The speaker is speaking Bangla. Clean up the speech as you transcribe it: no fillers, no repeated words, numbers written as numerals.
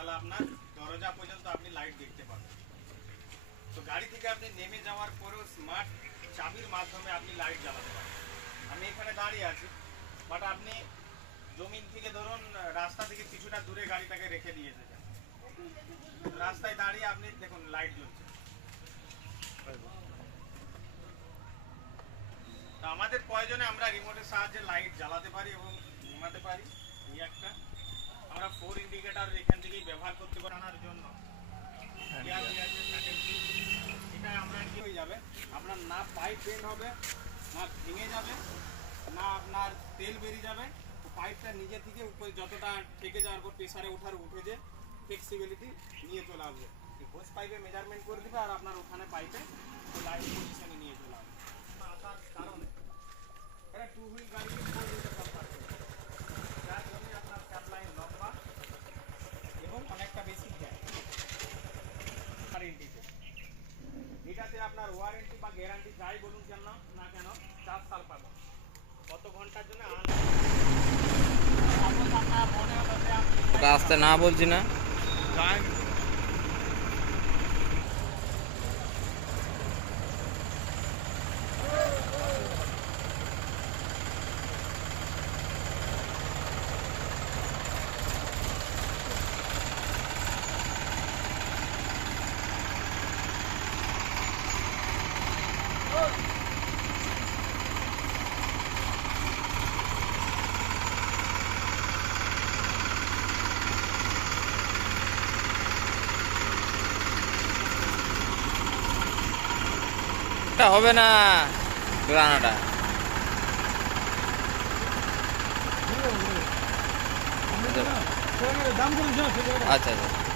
তাহলে আপনার দরজা পর্যন্ত আপনি লাইট দেখতে পাবেন। তো গাড়ি থেকে আপনি নেমে যাওয়ার পরেও স্মার্ট চাবির মাধ্যমে আপনি লাইট জ্বালাতে পারেন। আমি এখানে দাঁড়িয়ে আছি, বাট আপনি জমিন থেকে ধরুন রাস্তা থেকে কিছুটা দূরে গাড়িটাকে রেখে দিয়ে এসেছেন, রাস্তায় দাঁড়িয়ে আপনি দেখুন লাইট জ্বলছে। তো আমাদের প্রয়োজনে আমরা রিমোটের সাহায্যে লাইট জ্বালাতে পারি এবং নিভাতে পারি। এই একটা আমরা 4 ইন্ডিকেটর এখান থেকেই ব্যবহার করতে পারি আনার জন্য। এটা আমরা কি হয়ে যাবে, আপনার না পাইপ বেন্ড হবে, না ভেঙে যাবে, না আপনার তেল বেরিয়ে যাবে। তো পাইপটা নিজে থেকে উপরে যতটা থেকে যাওয়ার পর প্রেসারে উঠে যে ফ্লেক্সিবিলিটি নিয়ে চলে আসবে। হোস পাইপে মেজারমেন্ট করে দেবে আর আপনার ওখানে পাইপে লাইট পজিশনে নিয়ে চলে আসবে। আসার কারণে এটা 2 হুইল গাড়িকে 4 হুইলে কনভার্ট করবে, যার জন্য আপনার ক্যাপ লাইন লম্বা এবং অনেকটা বেশি যায়। ওয়ারেন্টিতে এটাতে আপনার ওয়ারেন্টি বা গ্যারান্টি যাই বলুন কেন না কেন 4 সাল পাবেন। কত ঘন্টার জন্য আপনার মনে হলো যে রাস্তা না বলছি না হবে না রানাটা। আচ্ছা আচ্ছা।